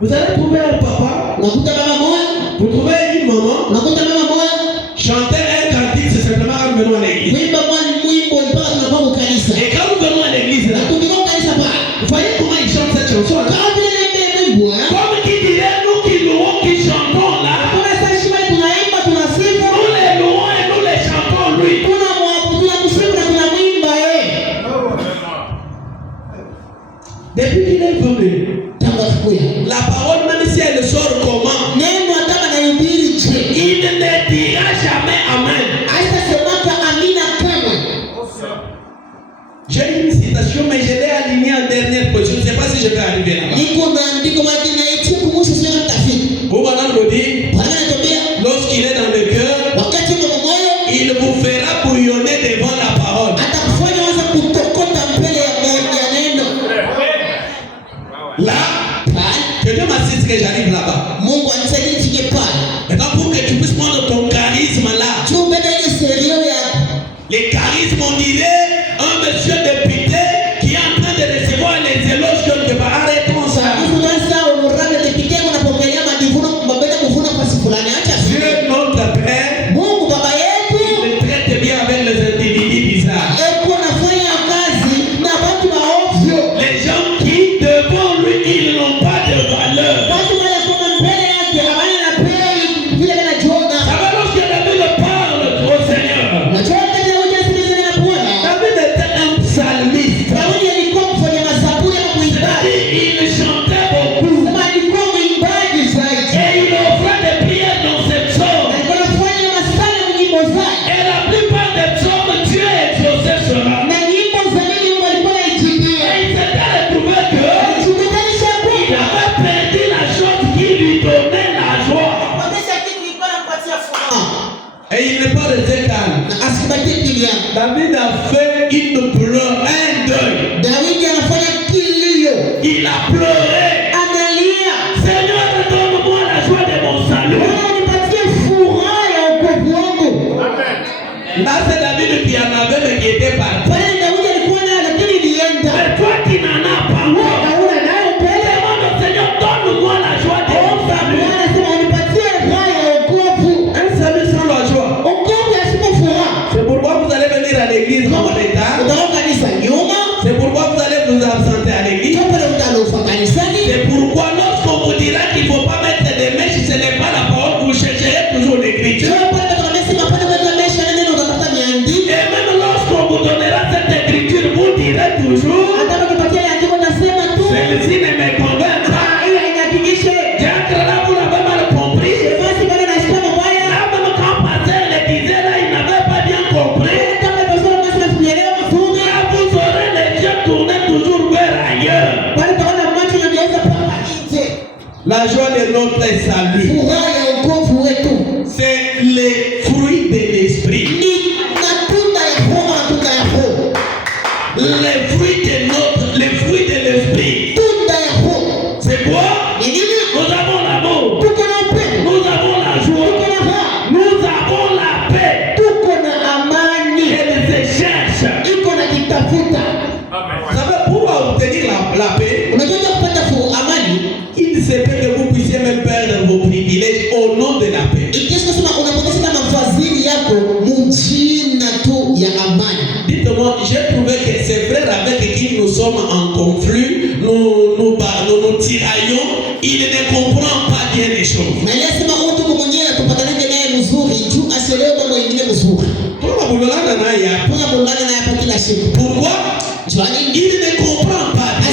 Vous allez trouver un papa, Unakuta baba moja, vous trouvez une maman, unakuta mama moja, chanter un cantique, c'est simplement quand nous venons à l'église. kuimba mwimbo mpaka tunakuwa kwa kanisa. Et quand nous venons à l'église, là, Na tukitoka kanisa pale, vous voyez comment ils chantent cette chanson là? kama vile naimba mwimbo, Comme qui dirait, nous qui louons, qui chantons là, kuna saa shima tunaimba tunasifu, nous les louons et nous les chantons lui. tunamsifu na tunamwimba yeye. Depuis qu'il est venu, Tangu akikuya. la parole, même si elle sort comment, Neno hata anahubiri je, il ne dira jamais amen. haitasemaka amina kamwe. J'ai une citation, mais je l'ai alignée en dernière position. Je ne sais pas si je vais arriver là-bas. Niko na andiko moja naitia kumusha sio mtafiti. Vous voyez, nous dit, Bwana anatambia lorsqu'il est dans le cœur, wakati wa moyo il vous fera bouillonner devant la parole. atakufanya waza kutokota mbele ya neno. Là, Pale que Dieu m'assiste que j'arrive là-bas. Mungu anisaidie nifike pale. Maintenant, pour que tu puisses prendre ton charisme là, Tu bebe ile serio ya les charismes, on dirait un monsieur député qui est en train de recevoir les éloges quelque part. Arrêtons ça. Mungu nasa urame depite unapokelea majivuno mabeta kuvuna pasi fulani. Acha Dieu, notre Père, Mungu baba yetu il traite bien avec les individus bizarres. eko nafanya kazi na watu wa ovyo. Les gens qui, devant lui, ils n'ont pas de valeur. Watu wale kwa mbele yake hawana na pei vile vile Jona. Ça va lorsque David parle au Seigneur. Unajua katika hoja zile na Bwana. David était un psalmiste. Daudi alikuwa mfanya mazaburi na mwimbaji. Il chantait beaucoup. Sema alikuwa mwimbaji zaidi. Et il offrait des prières dans ses psaumes. Alikuwa anafanya masala nyimbo zake. Et la plupart des psaumes, Dieu exauçait cela. Na nyimbo za nini Mungu alikuwa anaitikia. Et il s'était retrouvé que Chukutanisha il kwa. avait perdu la chose qui lui donnait la joie. Kuonyesha kitu kilikuwa anampatia furaha. Et il n'est pas resté calme. Na asibakie kimya. David a fait une pleure, un deuil. Daudi anafanya kilio. Il a pleuré. Analia. C'est pourquoi lorsqu'on vous dira qu'il ne faut pas mettre des mèches, ce n'est pas la parole, vous chercherez toujours l'écriture. Et même lorsqu'on vous donnera cette écriture, vous direz toujours, celle-ci ne me convainc pas. Diacre, là, vous l'avez mal compris. Là, même quand pasteur le disait, là, il n'avait pas bien compris. Là, vous aurez les yeux tournés toujours vers ailleurs. La joie de notre salut, c'est les fruits de l'esprit. Les fruits de l'esprit. C'est quoi? Nous avons l'amour. Nous avons la joie. Nous avons la paix. Elle se cherche. Vous savez pourquoi obtenir la paix? Il se peut que vous puissiez même perdre vos privilèges au nom de la paix. Dites-moi, j'ai trouvé que ces frères avec qui nous sommes en conflit, nous tiraillons, il ne comprend pas bien les choses. Pourquoi? Il ne comprend pas bien.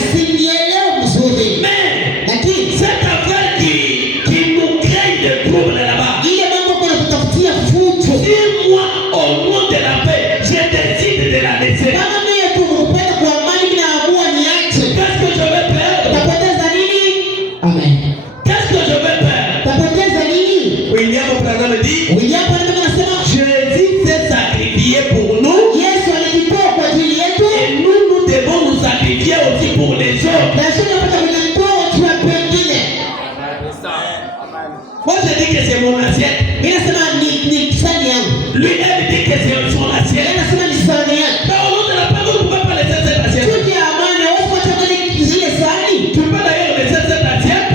Mais cette affaire qui nous crée des troubles là-bas, si moi, au nom de la paix, je décide de la laisser, qu'est-ce que je vais perdre? Amen. Qu'est-ce que je vais perdre? William Branham dit, Jésus s'est sacrifié pour nous et nous devons nous sacrifier aussi pour les autres. Moi je dis que c'est mon assiette. Lui elle dit que c'est son assiette. Mais au nom de la paix, vous ne pouvez pas laisser cette assiette. Tu peux d'ailleurs laisser cette assiette.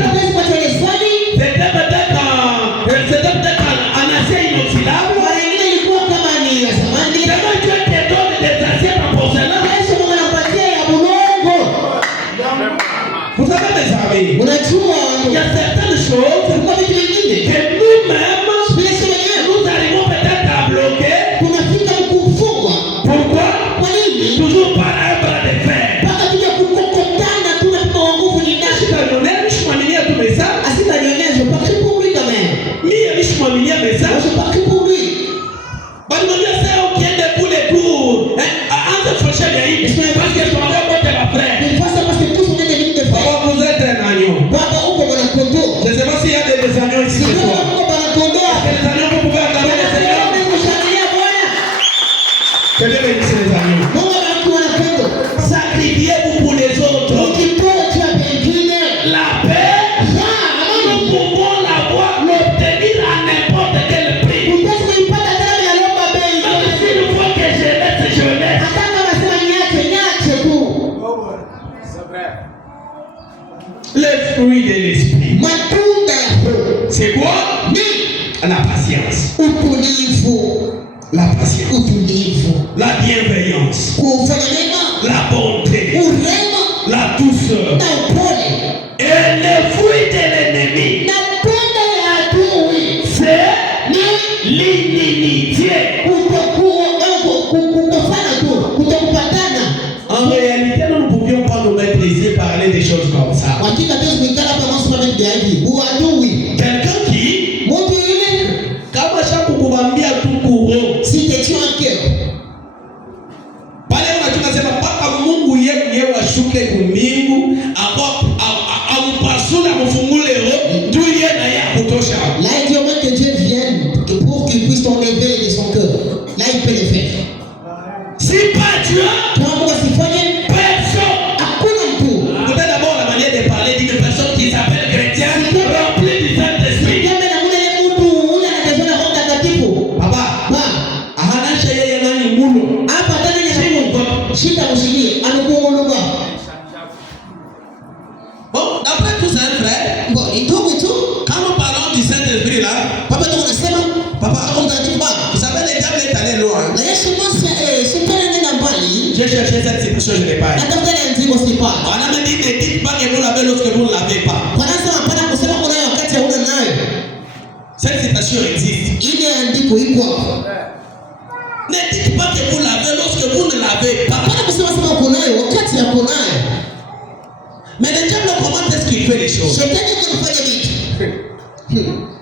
C'était peut-être un assiette inoxydable. Demain Dieu te donne des assiettes en porcelaine. Vous savez mes amis, il y a certaines choses que nous-mêmes nous arrivons peut-être à bloquer. Pourquoi? Toujours par un bras de fer. Vous êtes un agneau. Je ne sais pas s'il y a des agneaux ici ce soir. Les agneaux, vous pouvez acclamer les Seigneur. Que Dieu bénisse les agneaux. Sacrifiez-vous pour les autres. La paix, nous pouvons l'avoir, l'obtenir à n'importe quel prix. Même s'il faut que je laisse, je laisse. Les fruits de l'esprit. C'est quoi? La patience. La patience. La bienveillance. La bonté. La douceur. Et les fruits de l'ennemi, c'est l'inimitié. En réalité, nous ne pouvions pas nous mettre les yeux parler des choses comme ça. Quelqu'un qui, kama shaku kubambia tu kuro, pale tunasema paka Mungu yeye washuke kumbingu, ampasule amfungule roho, ndio yeye na yeye kutosha. Là, il dit que Dieu vienne pour qu'il puisse t'enlever de son cœur. Là, il peut le faire. Si pas Dieu, personne. Vous avez d'abord la manière de parler d'une personne qui s'appelle chrétien, remplie du Saint-Esprit. Papa, ahanasha yeye nani mulo. Bon, d'après tout ça, frère, quand nous parlons du Saint-Esprit là, papa, vous savez, les diables est allé loin. J'ai cherché cette situation. traduction je n'ai pas. Natafuta ile andiko sipati. On a même dit ne dites pas que vous l'avez lorsque vous ne l'avez pas. Wanasema hapana kusema unayo wakati hauna nayo. Cette citation existe. Ile andiko iko hapo. Ne dites pas que vous l'avez lorsque vous ne l'avez pas. Hapana kusema uko nayo wakati hapo nayo. Mais le diable, comment est-ce qu'il fait les choses? Shetani anafanya vitu.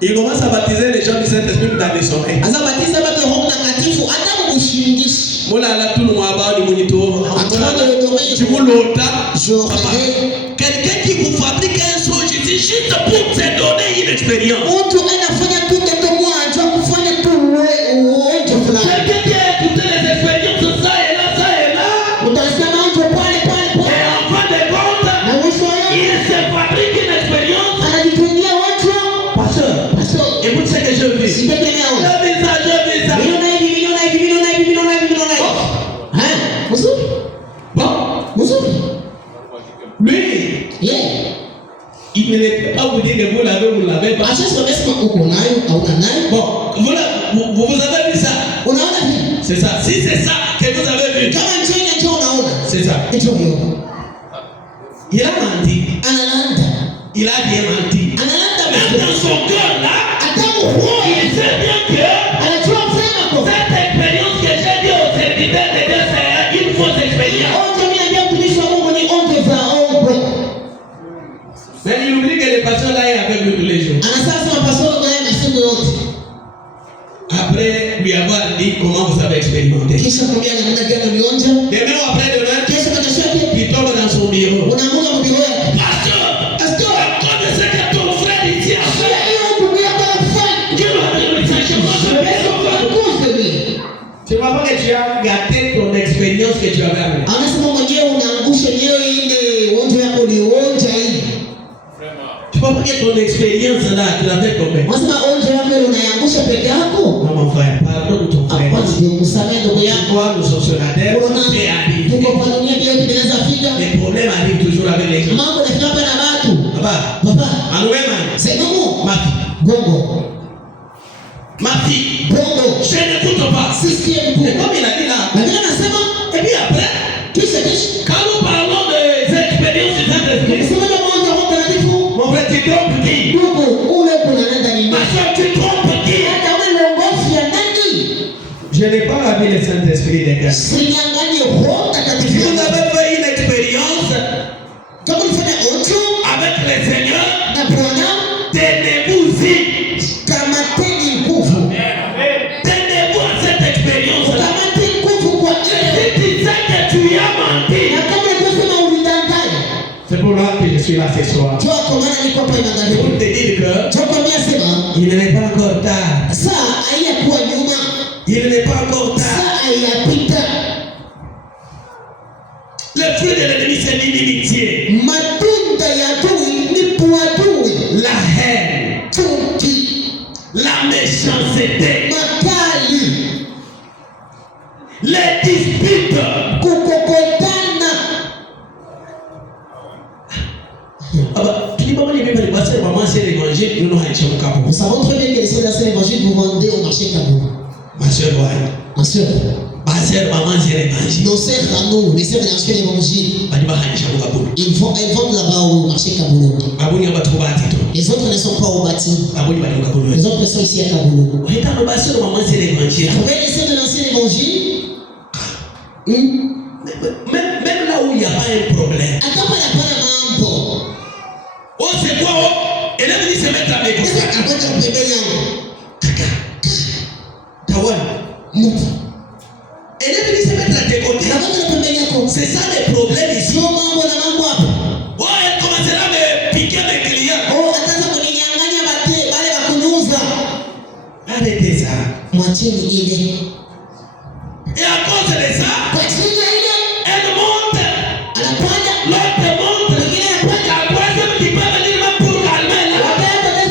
Il commence à baptiser les gens du Saint-Esprit dans les sommeils. Azabatiza watu wa Roho Mtakatifu hata kushingisha. Mola la tunu mwaba ni mwenito. Quelqu'un qui vous fabrique un son, je dis juste pour te donner une expérience. Mtu anafanya tu ndio mwanzo kufanya tu uonjo fulani. Quelqu'un qui a écouté les expériences ça et là, ça et là. Utasema mtu pale. Et en fin de compte, Na mwisho il se fabrique une expérience. anajitungia watu. Pasteur, écoute ce que je vis. Sitegemea wewe. Je vis ça. Miliona hivi. Mzuri. Bon. Mzuri. Lui, Yeah. il ne peut pas vous dire que vous l'avez pas. Achana unasema uko nayo au una nayo. Bon, vous avez vu ça. Unaona hivi? C'est ça. Si c'est ça que vous avez vu, Kama njia ndio unaona. c'est ça. Ndio hiyo. Il a menti. Analanda. Il a bien menti. Analanda. Même dans son cœur là, Atamu il sait bien que anajua mfano kwa. cette expérience que j'ai dit aux serviteurs de Dieu, c'est une fausse expérience. Mais il oublie que les pasteurs là est avec lui tous les jours. Après lui avoir dit comment vous avez expérimenté. Demain ou après-demain, il tombe dans son bureau. Pasteur, à cause de ce que ton frère ici a fait, Dieu va te le faire. Tu ne vois pas que tu as gâté ton expérience que tu avais amenée. Tu vois pas que ton expérience là, tu l'avais combien? Non mon frère, pardonne ton frère. Toi, nous sommes sur la terre, et arrive. Les problèmes arrivent toujours avec les gens. Papa, ma fille, je n'écoute pas. Et comme il a dit là, et puis après, quand nous parlons des expériences du Saint-Esprit, mon frère, tu trompes qui? Ma soeur, tu trompes qui? Je n'ai pas lavé le Saint-Esprit des gars. Si vous avez fait une expérience avec le Seigneur, tenez-vous-y. Tenez-vous à cette expérience-là. Si tu sais que tu as menti, c'est pour là que je suis là ce soir. Pour te dire que il n'est pas encore tard. Il n'est pas encore tard. Le fruit de l'ennemi, c'est l'inimitié, la haine, la méchanceté, les disputes. Nous savons très bien que les soldats de l'évangile vous vendez au marché Kaboul. Ma soeur, Ma soeur, nos sœurs à nous, les sœurs de l'évangile, elles vendent là-bas au marché Kaboul. Les autres ne sont pas au bâti. Les autres sont ici à Kaboul. Vous voyez les sœurs de l'ancien évangile? Même là où il n'y a pas un problème. Oh, c'est quoi? Elle est venue se mettre avec vous. Elle est venue se mettre à tes côtés. C'est ça le problème ici. Oh, elle commencera à me piquer mes clients. Arrêtez ça. Et à cause de ça, elle monte. L'autre monte. Après, c'est qui peut venir même pour calmer là. Elle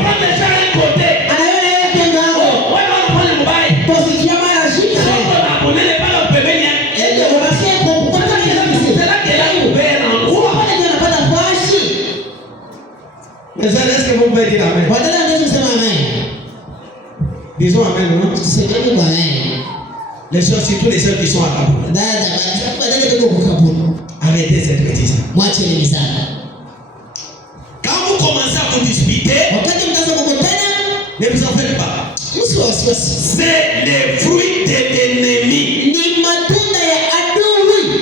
prend déjà un côté. Oh, ouais, on prend le mobile. On a abonné les balles au bébé. C'est là qu'elle a ouvert l'endroit. Mais ça, est-ce que vous pouvez dire amen? Disons amen, non? Les soeurs, surtout les soeurs qui sont à Kaboul. Arrêtez cette bêtise. Quand vous commencez à vous disputer, ne vous en faites pas. C'est les fruits de l'ennemi.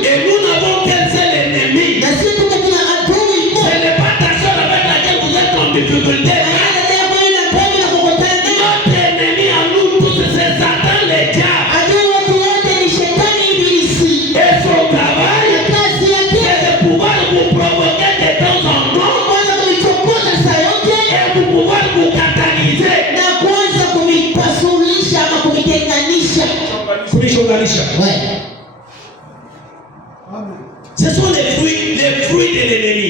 Et nous n'avons qu'un seul ennemi. Ce n'est pas ta soeur avec laquelle vous êtes en difficulté. Notre ennemi à nous tous, c'est Satan, le diable. Et son travail, c'est de pouvoir vous provoquer de temps en temps et de pouvoir vous catalyser. Ouais. Ce sont les fruits de l'ennemi.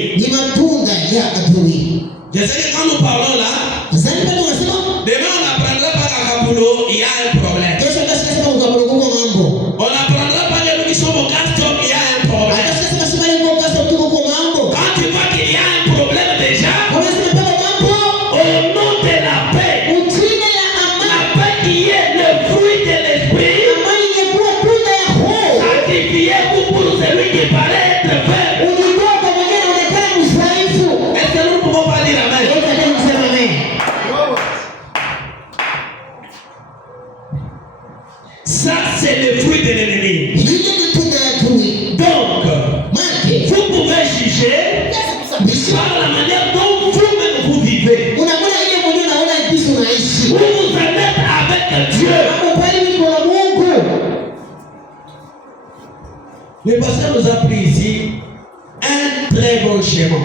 Je sais que quand nous parlons là, demain on n'apprendra pas qu'à Kabulo, il y a un problème. On n'apprendra pas que nous qui sommes au Castor, il y a un problème. Quand tu vois qu'il y a un problème déjà, au nom de la paix, la paix qui est le fruit de l'esprit, sacrifiez-vous pour celui qui paraît être faible. Est-ce que nous ne pouvons pas dire amen? Ça, c'est le fruit de l'ennemi. Donc, vous pouvez juger par la manière dont vous-même vous vivez. Vous vous êtes avec Dieu. Le pasteur nous a pris ici un très bon schéma.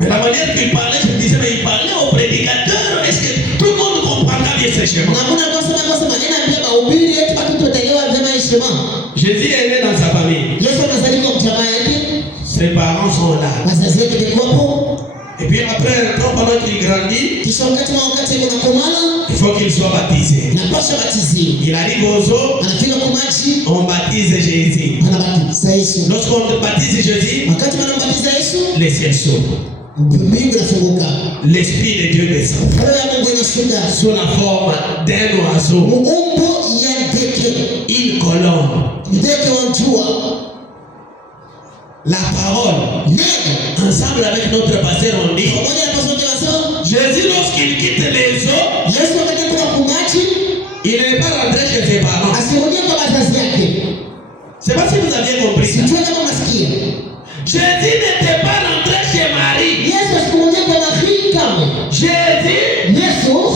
Mais la manière qu'il parlait, je me disais, mais il parlait au prédicateur. Est-ce que tout le monde comprendra bien ce schéma? Jésus est né dans sa famille. Ses parents sont là. Et puis après, pendant qu'il grandit, il faut qu'il soit baptisé. Il arrive aux eaux, on baptise Jésus. Lorsqu'on baptise Jésus, les ciels s'ouvrent. L'Esprit de Dieu descend sous la forme d'un oiseau, une colombe. La parole, ensemble avec notre pasteur, on dit Jésus, lorsqu'il quitte les eaux, il n'est pas rentré chez ses parents. C'est pas si vous aviez compris ça. Jésus n'était pas rentré chez Marie. Jésus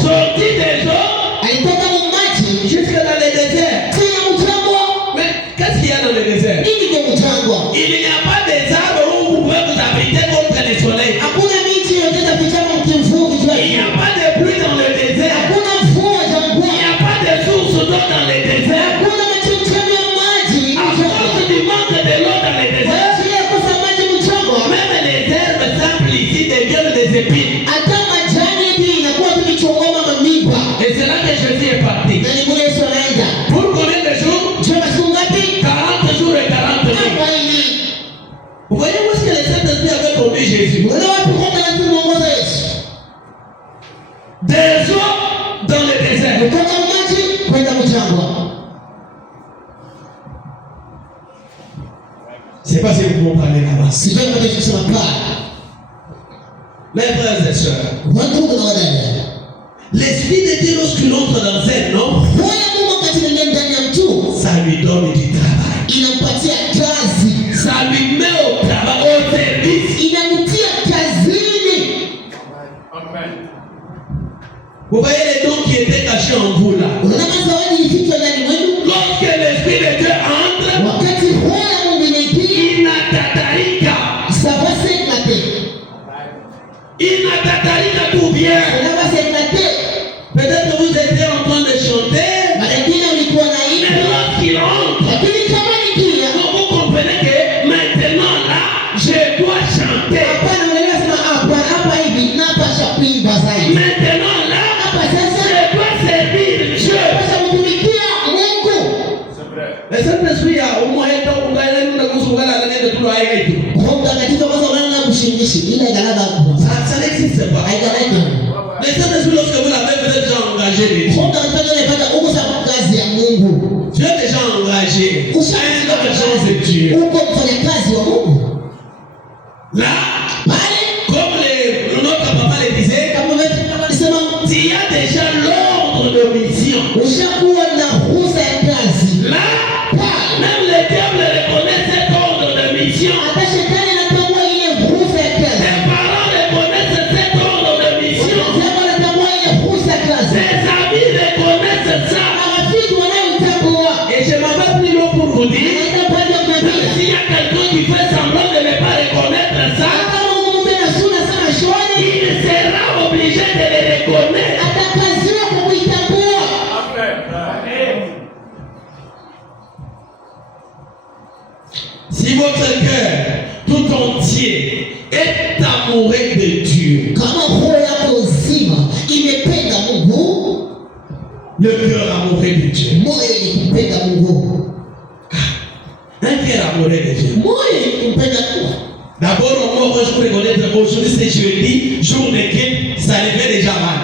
sorti des eaux jusque dans le désert. Mais qu'est-ce qu'il y a dans le désert? Il n'y a pas des arbres où vous pouvez vous abriter contre le soleil. Il n'y a pas de pluie dans le désert. Il n'y a pas de source d'eau dans le désert. À cause du manque de l'eau dans le désert, même les herbes simples ici deviennent des épines. Et c'est là que Jésus est parti. Pour combien de jours? 40 jours et 40 nuits. Vous voyez où est-ce que le Saint-Esprit avait conduit Jésus? Des eaux dans le désert. C'est pas si vous comprenez là-bas. Mes frères et sœurs, l'Esprit de Dieu, lorsqu'il entre dans un homme, ça lui donne du travail. Ça lui met au travail, au service. Amen. Vous voyez les dons qui étaient cachés en vous là. Lorsque l'Esprit de Dieu entre, il n'a tatarika tout bien. Peut-être que vous étiez en train de chanter, mais lorsqu'il entre, vous comprenez que maintenant là, je dois chanter. Maintenant là, je dois servir Dieu. Le Saint-Esprit a au moins été au moins ça n'existe pas. Le Saint-Esprit, lorsque vous l'avez, vous êtes déjà engagé. Tu es déjà engagé. kazi wa Mungu. Là, comme notre papa le disait, il y a déjà l'ordre de mission. Là, même le diable reconnaît cet ordre de mission. Les parents reconnaissent cet ordre de mission. Ses amis reconnaissent ça. Et je m'en vais plus loin pour vous dire, s'il y a quelqu'un qui fait semblant de ne pas reconnaître ça, il sera obligé de le reconnaître. Si votre cœur tout entier est amoureux de Dieu, le cœur amoureux de Dieu, un cœur amoureux de Dieu. D'abord, moi, je peux reconnaître qu'aujourd'hui c'est jeudi, jour de quête, ça le fait déjà mal.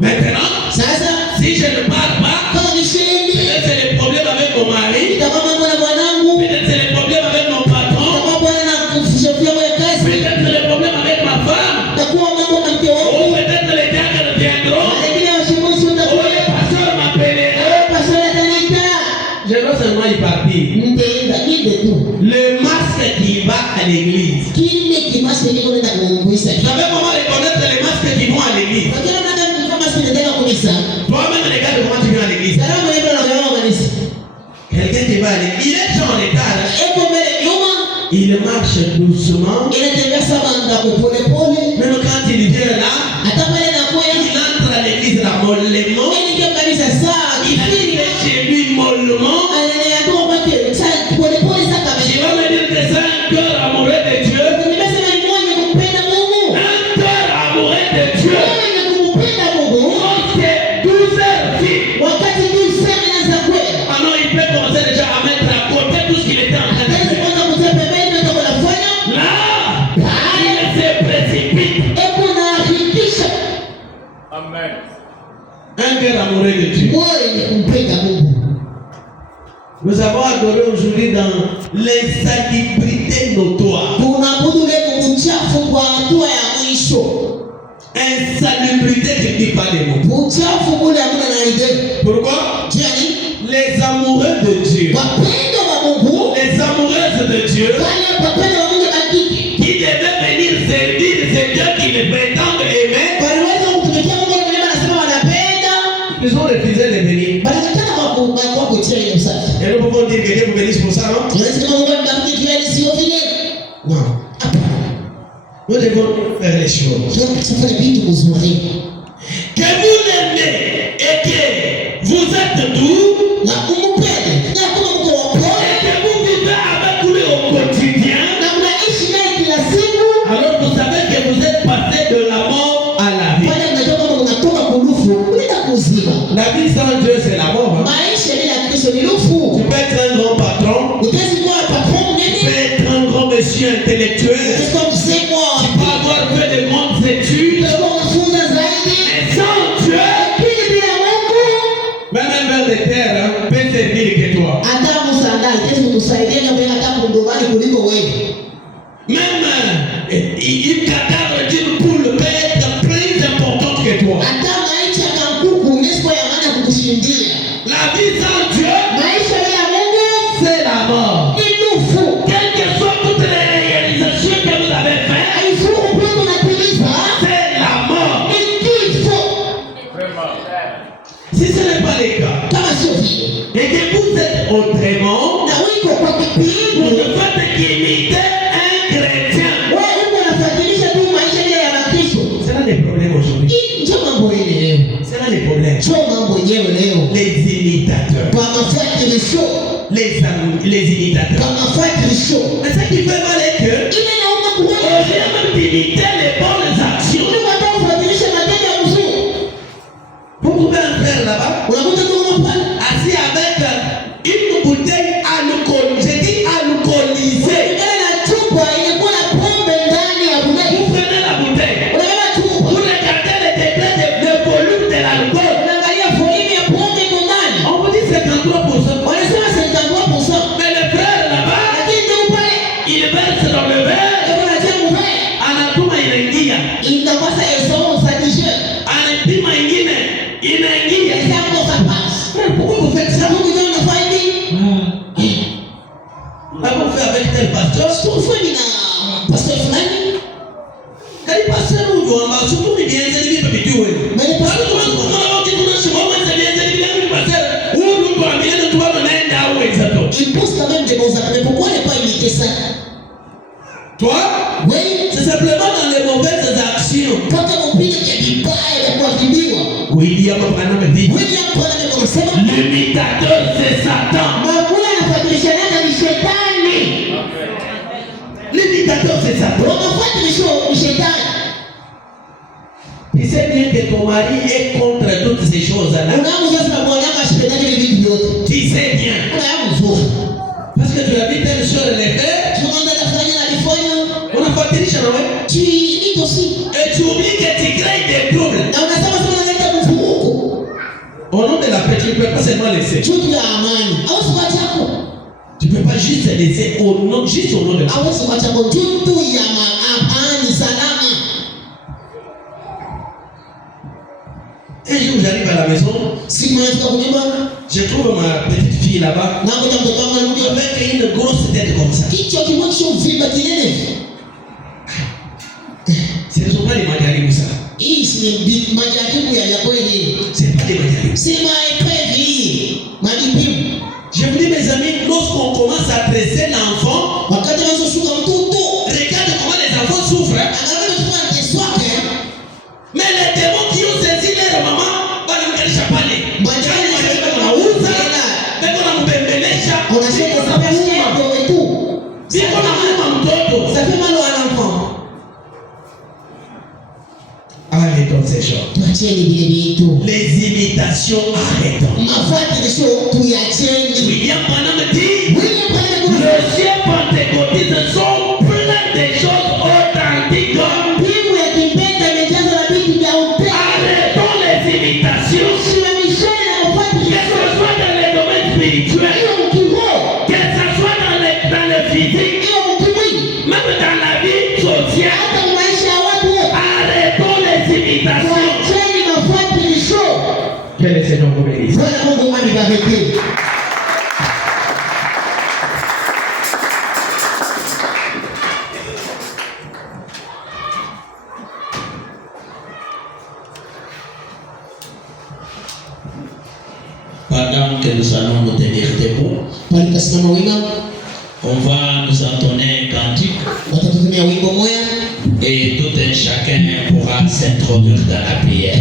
Maintenant, si je ne parle pas, peut-être c'est le problème avec mon mari, peut-être c'est le problème avec mon patron, peut-être c'est le problème avec ma femme, ou peut-être les diacres viendront, ou le pasteur m'appellera. Je dois seulement y partir. Le masque qui va à l'église. Vous savez comment reconnaître les masques qui vont à l'église? Toi-même, regarde comment tu viens à l'église. Quelqu'un qui va à l'église, il est déjà en état. Il marche doucement. Même quand il vient là, il entre à l'église là mollement. Il fait chez lui mollement. Je vais me dire que c'est un cœur amoureux de Dieu. Un cœur amoureux de Dieu. Alors il peut commencer déjà à mettre à côté tout ce qu'il était en train de faire. Là, il se précipite. Amen. Un cœur amoureux de Dieu. Nous avons adoré aujourd'hui dans l'insalubrité notoire. Insalubrité qui ne dit pas des mots. Pourquoi? Les amoureux de Dieu, les amoureuses de Dieu, qui devaient venir servir ces dieux qui les prétendent aimer, ils ont refusé de venir. Et nous pouvons dire que Dieu vous bénisse pour ça, non? Non. Nous devons faire les choses. Que vous l'aimez et que vous êtes doux, et que vous vivez avec lui au quotidien, alors vous savez que vous êtes passé de la mort à la vie. La vie sans Dieu, c'est la mort. Hein? Tu peux être un grand patron, tu peux être un grand monsieur intellectuel, tu peux avoir fait de grandes études, mais sans Dieu, même un ver de terre peut servir que toi. Même une cadavre d'une poule peut être plus importante que toi. La vie sans Dieu, c'est la mort. Quelles que soient toutes les réalisations que vous avez faites, c'est la mort. Si ce n'est pas le cas, et que vous êtes autrement, vous ne faites qu'imiter un chrétien. C'est là les problèmes aujourd'hui. C'est là les problèmes. Les imitateurs. Les imitateurs. Mais ce qui fait mal est que au lieu même d'imiter les bonnes actions, vous pouvez entrer là-bas assis avec une bouteille alcoolisée. J'ai dit alcoolisée. Vous prenez la bouteille, vous regardez le degré de volume de l'alcool. On vous dit 53%. Wanasema 53%. Mais le frère là-bas, Lakini ndio pale il verse dans le verre, anatia mvua. anatuma inaingia. Inakuwa sasa ça dit Anapima ingine, inaingia. ça pour ça passe. Pourquoi vous faites ça? Vous avez une famille? Comment faire avec tel pasteur? Vous faites une pasteur fulani? Kali pasteur huyo ambao surtout ni bienze ni vipi bidii. Mais le pasteur il pose quand même des bons actes. Mais pourquoi ne pas imiter ça? Toi? Oui. C'est simplement dans les mauvaises actions. Quand on pile qu'il y a du bail de quoi vivre. William Branham dit. William Branham comme ça. L'imitateur c'est Satan. Makula anafuatilia na shetani. L'imitateur c'est Satan. Wanafuatilia ni shetani. Tu sais bien que ton mari est contre toutes ces choses-là. Tu sais bien. Parce que tu as vu telle chose les faire. On a fait des tu imites aussi. Et tu oublies que tu crées des troubles. Au nom de la paix, tu ne peux pas seulement laisser. Tu ne peux pas juste laisser au nom, juste au nom de la paix. Un jour j'arrive à la maison, je trouve ma petite fille là-bas avec une grosse tête comme ça. C'est souvent les majaribu ça. C'est pas des majaribu. Je vous dis mes amis, lorsqu'on commence à dresser l'enfant, regarde comment les enfants souffrent. Mais les démons qui ont saisi leur maman, ça fait mal à l'enfant. Arrêtons ces choses. Les imitations, arrêtons. William Branham dit, le ciel pentecôtiste sont pleins de choses authentiques. Arrêtons les imitations. Que ce soit dans les domaines spirituels, que ce soit dans le physique, même dans la vie sociale. Arrêtons les imitations. Que le Seigneur vous bénisse. Pendant que nous allons nous tenir debout, on va nous entonner un cantique et tout un chacun pourra s'introduire dans la prière.